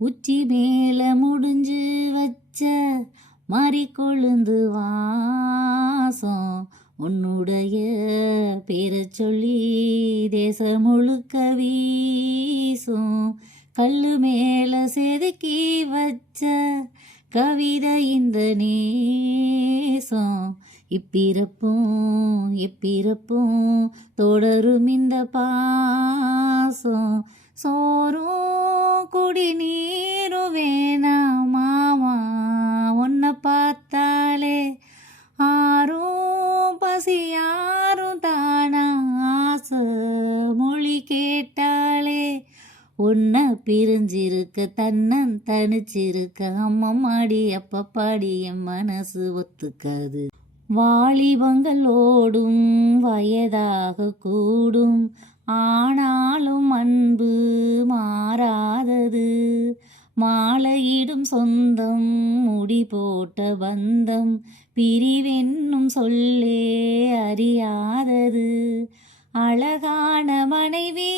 உச்சி மேல முடிஞ்சு வச்ச மாறி கொழுந்து வாசம் உன்னுடைய பேரை சொல்லி தேசம் முழுக்க வீசும். கல்லு மேல செதுக்கி வச்ச கவிதை இந்த நேசம். இப்பிறப்பும் எப்பிறப்பும் தொடரும் இந்த பாசம். சோறும் குடிநீரும் வேணாம் மாமா உன்னை பார்த்தாலே. ஆரும் பசியாரும் தானா ஆசை மொழி கேட்டாலே. உன்னை பிரிஞ்சிருக்க தன்னன் தனிச்சிருக்க அம்மம்மாடி அப்பப்பாடி என் மனசு ஒத்துக்காது. வாலிபங்கள் ஓடும் வயதாக கூடும் ஆனாலும் அன்பு மாறாதது. மாலையிடும் சொந்தம் முடி போட்ட பந்தம் பிரிவென்னும் சொல்லே அறியாதது. அழகான மனைவி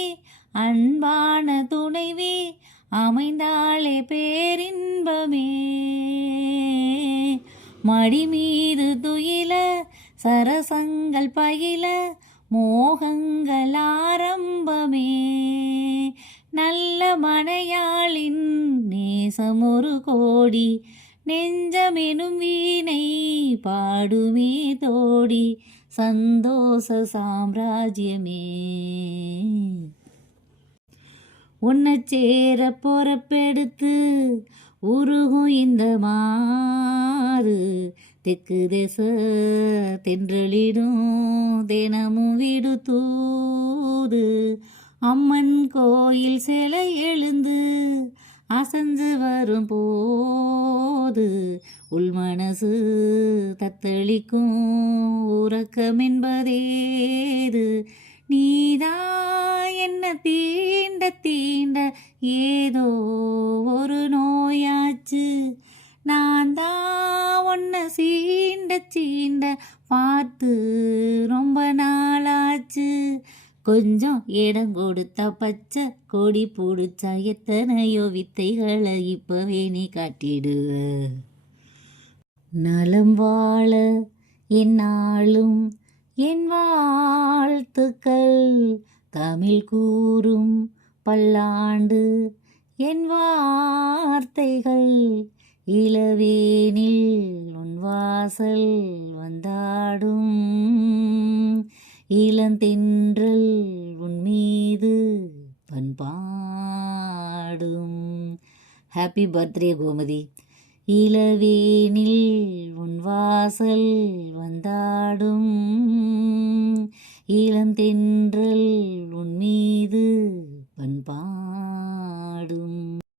அன்பான துணைவி அமைந்தாலே பேரின்பமே. மடி மீது துயில சரசங்கள் பயில மோகங்கள் ஆரம்பமே. நல்ல மனையாளின் நேசம் ஒரு கோடி நெஞ்சமெனும் வீணை பாடுமே தோடி சந்தோஷ சாம்ராஜ்யமே. உன்னை சேர பொறப்பெடுத்து உருகும் இந்த மாறு. தெற்கு தேச தென்றலிடும் தினமும் விடு தூது. அம்மன் கோயில் சிலை எழுந்து அசைஞ்சு வரும் போது உள்மனசு தத்தளிக்கும் உறக்கம் என்பதேது. நீதான் என்ன தீண்ட தீண்ட ஏதோ ஒரு நோயாச்சு. நான் தான் உன்னை சீண்ட சீண்ட பார்த்து ரொம்ப நாளாச்சு. கொஞ்சம் இடம் கொடுத்தா பச்சை கொடி பிடிச்சா எத்தனையோ வித்தைகளை இப்பவே நீ காட்டிடுவ. நலம் வாழ என்னாலும் என் வாழ்த்துக்கள். தமிழ் கூறும் பல்லாண்டு என் வார்த்தைகள். இளவேனில் உன் வாசல் வந்தாடும் இளந்தென்றல் உன் மீது பண்பாடும். Happy birthday Gomathi. இளவேனில் உன் வாசல் வந்தாடும் இளந்தென்றல்